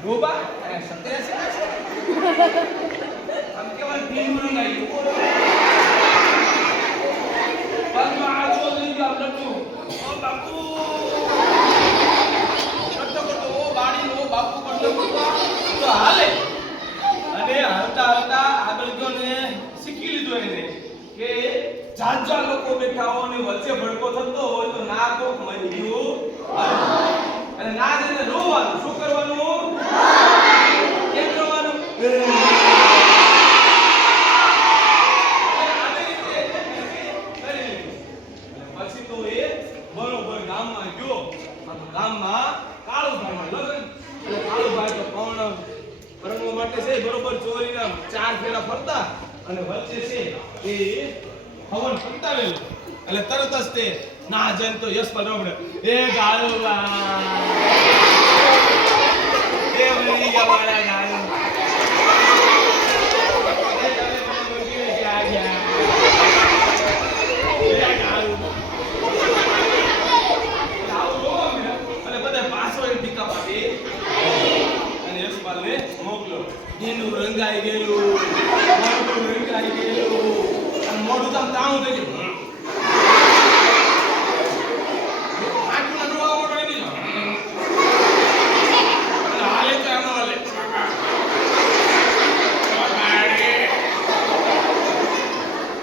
ડોબા હાલે. અને હાલતા હાલતા આગળ ગયો ને શીખી લીધું એને કે જાત લોકો બેઠા હોય ને વચ્ચે ભડકો થતો હોય તો ના કોક મરી ગયું. અને ના જઈને રોવાનું શું કરવાનું કેમ રોવાનું પછી તો એ બરોબર ગામમાં ગયો ગામમાં અને કાળુભાઈ તો પણ પરણવા માટે છે, બરોબર, ચોરીના ચાર ફેરા ફરતા અને વચ્ચે છે એ હવન સંતાવેલું. એટલે તરત જ તે ના જન તો યશ પર રમણે એ ગાળુબા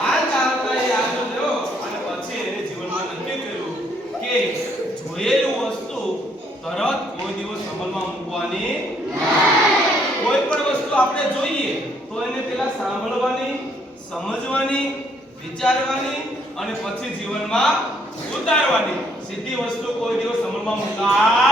હાલતા એ આગળ ગયો અને પછી એને જીવનમાં નક્કી કર્યું કે જોયેલું વસ્તુ તરત કોઈ દિવસ અમલમાં મૂકવાની કોઈ પણ વસ્તુ આપણે જોઈએ તો એને પેલા સાંભળવાની, સમજવાની, વિચારવાની અને પછી જીવનમાં ઉતારવાની. સીધી વસ્તુ કોઈ દિવસ અમલમાં મુકાય